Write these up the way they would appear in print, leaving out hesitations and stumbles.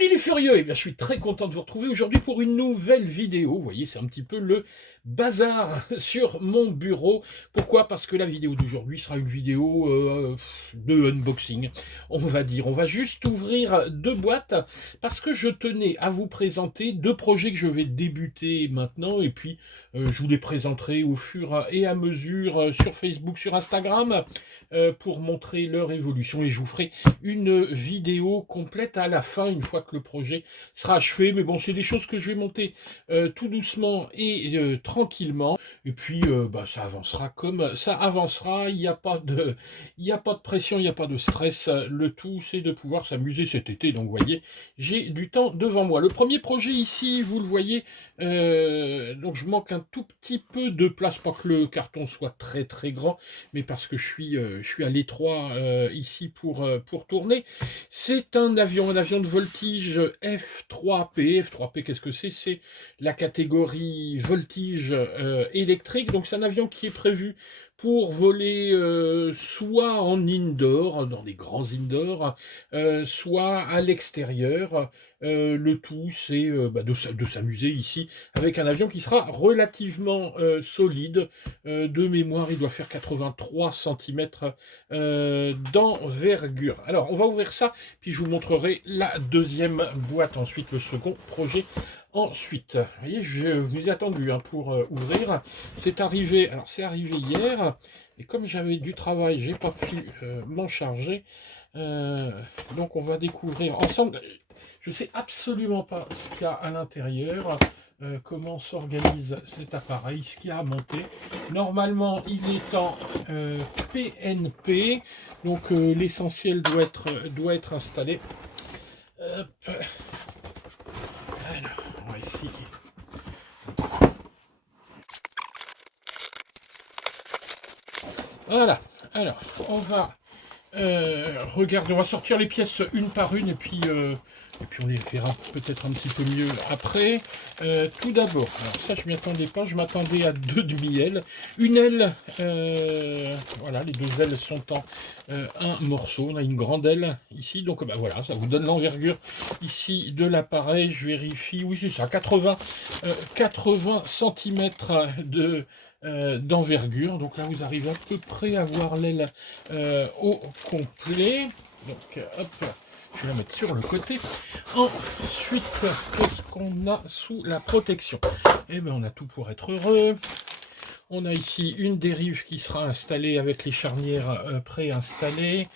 Salut les furieux! Eh bien, je suis très content de vous retrouver aujourd'hui pour une nouvelle vidéo. Vous voyez, c'est un petit peu le bazar sur mon bureau. Pourquoi? Parce que la vidéo d'aujourd'hui sera une vidéo de unboxing, on va dire. On va juste ouvrir deux boîtes parce que je tenais à vous présenter deux projets que je vais débuter maintenant et puis je vous les présenterai au fur et à mesure sur Facebook, sur Instagram pour montrer leur évolution et je vous ferai une vidéo complète à la fin, une fois que le projet sera achevé. Mais bon, c'est des choses que je vais monter tout doucement et tranquillement. Et puis, ça avancera comme ça avancera. Il n'y a pas de pression, il n'y a pas de stress. Le tout, c'est de pouvoir s'amuser cet été. Donc, vous voyez, j'ai du temps devant moi. Le premier projet ici, vous le voyez, donc je manque un tout petit peu de place, pas que le carton soit très très grand, mais parce que je suis à l'étroit ici pour tourner. C'est un avion de voltige F3P. F3P, qu'est-ce que c'est? C'est la catégorie voltige électrique. Donc c'est un avion qui est prévu pour voler soit en indoor, dans des grands indoor, soit à l'extérieur. Le tout, c'est de s'amuser ici avec un avion qui sera relativement solide. De mémoire, il doit faire 83 cm d'envergure. Alors, on va ouvrir ça, puis je vous montrerai la deuxième boîte ensuite, le second projet. Ensuite, vous voyez, je vous ai attendu pour ouvrir. C'est arrivé, alors c'est arrivé hier, et comme j'avais du travail, j'ai pas pu m'en charger. Donc on va découvrir ensemble. Je sais absolument pas ce qu'il y a à l'intérieur, comment s'organise cet appareil, ce qu'il y a à monter. Normalement, il est en PNP, donc l'essentiel doit être installé. Hop. Alors, on va essayer. Voilà. Alors, on va regarder, on va sortir les pièces une par une et puis on les verra peut-être un petit peu mieux après. Tout d'abord, alors ça je m'y attendais pas, je m'attendais à deux demi-ailes. Une aile, voilà, les deux ailes sont en un morceau. On a une grande aile ici, donc voilà, ça vous donne l'envergure ici de l'appareil. Je vérifie, oui c'est ça, 80 cm d'envergure. Donc là vous arrivez à peu près à voir l'aile au complet. Donc hop, je vais la mettre sur le côté. Ensuite, qu'est-ce qu'on a sous la protection? Eh bien on a tout pour être heureux. On a ici une dérive qui sera installée avec les charnières préinstallées.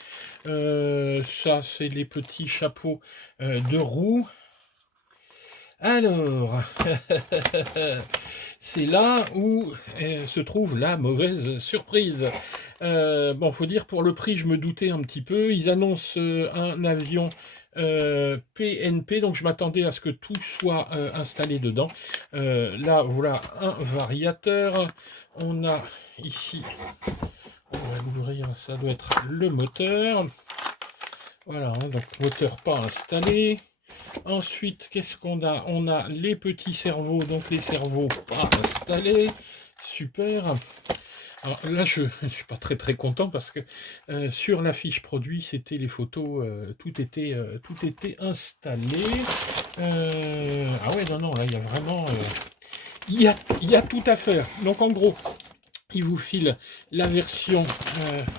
Ça c'est les petits chapeaux de roue. Alors, c'est là où se trouve la mauvaise surprise. Bon, faut dire, pour le prix, je me doutais un petit peu. Ils annoncent un avion PNP, donc je m'attendais à ce que tout soit installé dedans. Là, voilà un variateur. On a ici, on va l'ouvrir, ça doit être le moteur. Voilà, hein, donc moteur pas installé. Ensuite, qu'est-ce qu'on a? On a les petits cerveaux, donc les cerveaux pas installés. Super. Alors là, je ne suis pas très très content parce que sur la fiche produit, c'était les photos, tout était installé. Ah ouais, non, non, là, il y a vraiment... il y a tout à faire. Donc en gros, il vous file la version,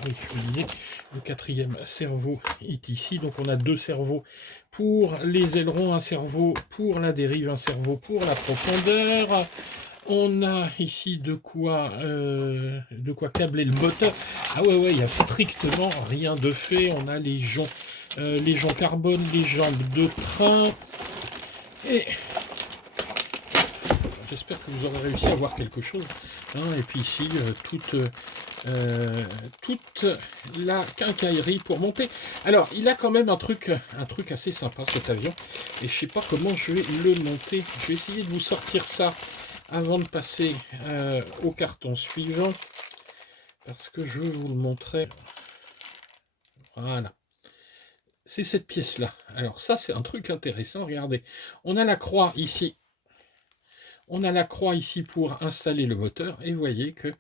oui, je vous disais, le quatrième cerveau est ici. Donc on a deux cerveaux pour les ailerons, un cerveau pour la dérive, un cerveau pour la profondeur. On a ici de quoi câbler le moteur. Ah ouais, il n'y a strictement rien de fait. On a les joncs carbone, les jambes de train. Et j'espère que vous aurez réussi à voir quelque chose. Hein. Et puis ici, toute la quincaillerie pour monter. Alors, il a quand même un truc assez sympa cet avion. Et je sais pas comment je vais le monter. Je vais essayer de vous sortir ça avant de passer au carton suivant. Parce que je vais vous le montrer. Voilà. C'est cette pièce-là. Alors ça, c'est un truc intéressant. Regardez. On a la croix ici. On a la croix ici pour installer le moteur. Et vous voyez que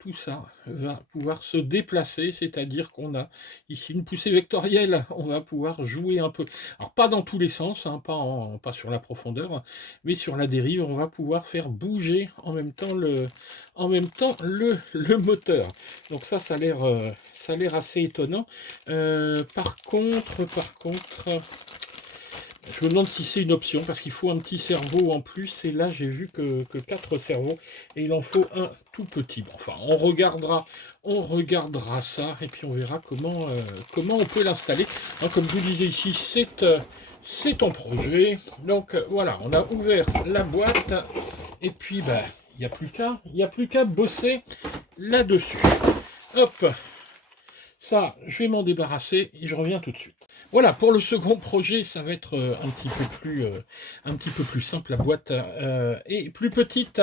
tout ça va pouvoir se déplacer, c'est-à-dire qu'on a ici une poussée vectorielle, on va pouvoir jouer un peu. Alors pas dans tous les sens, hein, pas sur la profondeur, hein, mais sur la dérive, on va pouvoir faire bouger en même temps le moteur. Donc ça a l'air assez étonnant. Par contre, je me demande si c'est une option, parce qu'il faut un petit cerveau en plus, et là j'ai vu que 4 cerveaux, et il en faut un tout petit. Bon, enfin, on regardera ça, et puis on verra comment on peut l'installer. Hein, comme je vous disais ici, c'est ton projet. Donc voilà, on a ouvert la boîte, et puis ben, il n'y a plus qu'à bosser là-dessus. Hop, ça, je vais m'en débarrasser et je reviens tout de suite. Voilà, pour le second projet, ça va être un petit peu plus simple. La boîte est plus petite.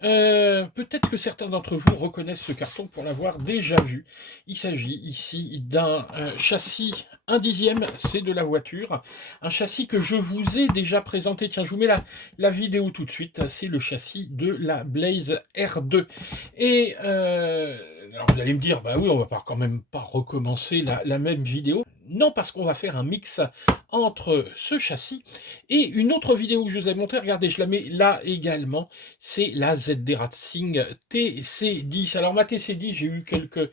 Peut-être que certains d'entre vous reconnaissent ce carton pour l'avoir déjà vu. Il s'agit ici d'un châssis 1/10, c'est de la voiture. Un châssis que je vous ai déjà présenté. Tiens, je vous mets la vidéo tout de suite. C'est le châssis de la Blaze R2. Et alors vous allez me dire, bah oui, on va pas quand même pas recommencer la même vidéo. Non, parce qu'on va faire un mix entre ce châssis et une autre vidéo que je vous ai montré. Regardez, je la mets là également. C'est la ZD Racing TC10. Alors ma TC10, j'ai eu quelques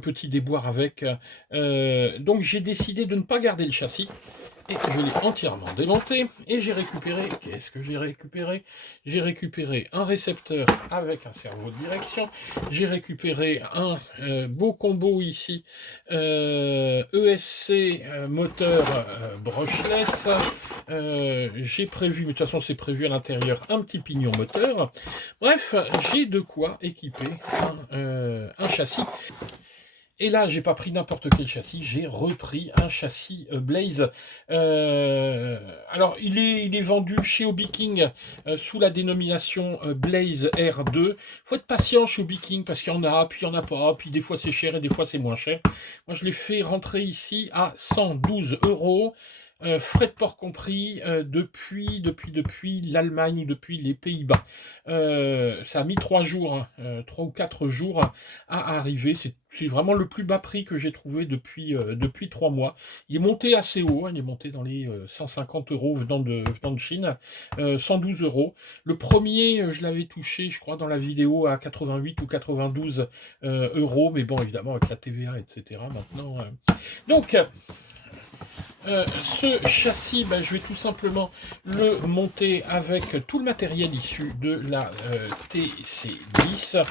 petits déboires avec. Donc j'ai décidé de ne pas garder le châssis. Et je l'ai entièrement démonté et j'ai récupéré, qu'est-ce que j'ai récupéré? J'ai récupéré un récepteur avec un cerveau de direction, j'ai récupéré un beau combo ici, ESC moteur brushless, j'ai prévu, mais de toute façon c'est prévu à l'intérieur, un petit pignon moteur. Bref, j'ai de quoi équiper un châssis. Et là, j'ai pas pris n'importe quel châssis, j'ai repris un châssis Blaze. Alors, il est vendu chez Hobby King sous la dénomination Blaze R2. Faut être patient chez Hobby King parce qu'il y en a, puis il n'y en a pas, puis des fois c'est cher et des fois c'est moins cher. Moi, je l'ai fait rentrer ici à 112 €. Frais de port compris, depuis l'Allemagne ou depuis les Pays-Bas. Ça a mis 3 jours, hein, 3 ou 4 jours à arriver. C'est vraiment le plus bas prix que j'ai trouvé depuis 3 mois. Il est monté assez haut, hein, il est monté dans les 150 € venant de Chine, 112 €. Le premier, je l'avais touché, je crois, dans la vidéo à 88 ou 92 €, mais bon, évidemment, avec la TVA, etc. maintenant. Donc, ce châssis, ben, je vais tout simplement le monter avec tout le matériel issu de la TC10.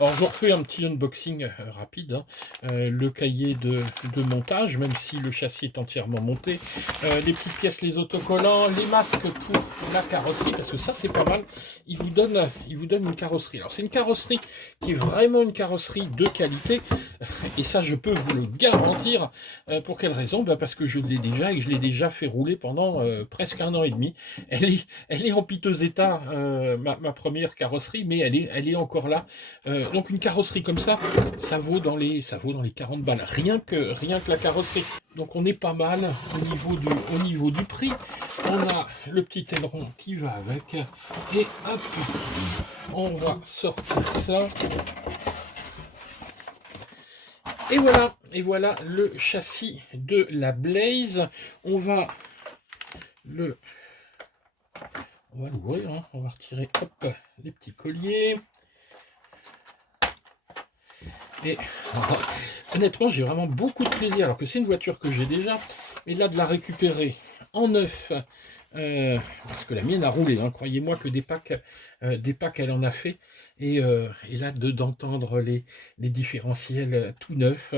Alors je refais un petit unboxing rapide, hein. Le cahier de montage, même si le châssis est entièrement monté, les petites pièces, les autocollants, les masques pour la carrosserie, parce que ça c'est pas mal, il vous donne une carrosserie. Alors c'est une carrosserie qui est vraiment une carrosserie de qualité, et ça je peux vous le garantir. Pour quelle raison? Ben parce que je l'ai déjà et que je l'ai déjà fait rouler pendant presque 1 an et demi. Elle est en piteux état, ma première carrosserie, mais elle est encore là. Donc une carrosserie comme ça, ça vaut dans les 40 balles, rien que la carrosserie. Donc on est pas mal au niveau du prix. On a le petit aileron qui va avec, et hop, on va sortir ça. Et voilà le châssis de la Blaze. On va l'ouvrir, hein. On va retirer, hop, les petits colliers. Et honnêtement, j'ai vraiment beaucoup de plaisir, alors que c'est une voiture que j'ai déjà, mais là de la récupérer en neuf, parce que la mienne a roulé, hein, croyez-moi que des packs elle en a fait, et là d'entendre les différentiels tout neufs.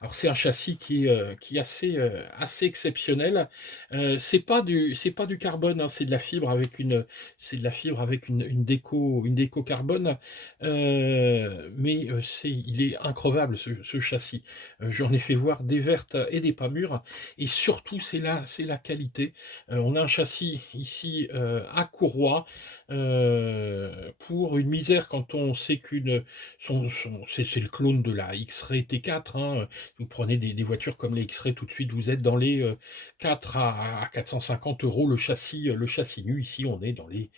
Alors c'est un châssis qui est assez exceptionnel. C'est pas du carbone, hein, c'est de la fibre avec une déco carbone, mais il est increvable ce châssis. J'en ai fait voir des vertes et des pas mûres, et surtout c'est la qualité. On a un châssis ici à courroie, pour une misère quand on sait qu'une c'est le clone de la X-Ray T4, hein. Vous prenez des voitures comme les X-Ray, tout de suite, vous êtes dans les 4 à 450 € le châssis nu. Ici, on est dans les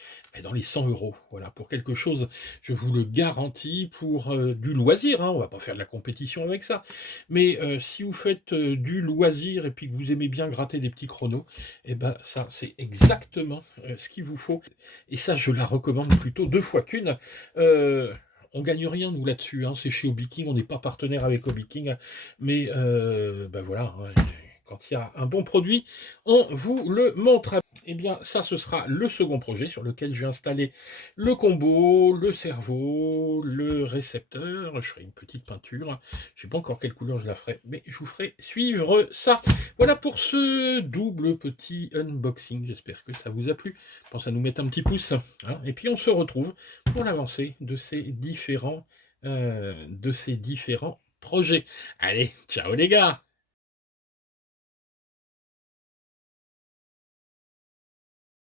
100 €. Voilà, pour quelque chose, je vous le garantis, pour du loisir, hein. On va pas faire de la compétition avec ça. Mais si vous faites du loisir et puis que vous aimez bien gratter des petits chronos, et ben ça, c'est exactement ce qu'il vous faut. Et ça, je la recommande plutôt 2 fois qu'une. On gagne rien, nous, là-dessus, hein. C'est chez Hobby King, on n'est pas partenaire avec Hobby King, mais ben voilà, hein, quand il y a un bon produit, on vous le montre. Eh bien, ça, ce sera le second projet sur lequel je vais installer le combo, le cerveau, le récepteur. Je ferai une petite peinture. Je ne sais pas encore quelle couleur je la ferai, mais je vous ferai suivre ça. Voilà pour ce double petit unboxing. J'espère que ça vous a plu. Pense à nous mettre un petit pouce, hein, et puis on se retrouve pour l'avancée de ces différents projets. Allez, ciao les gars!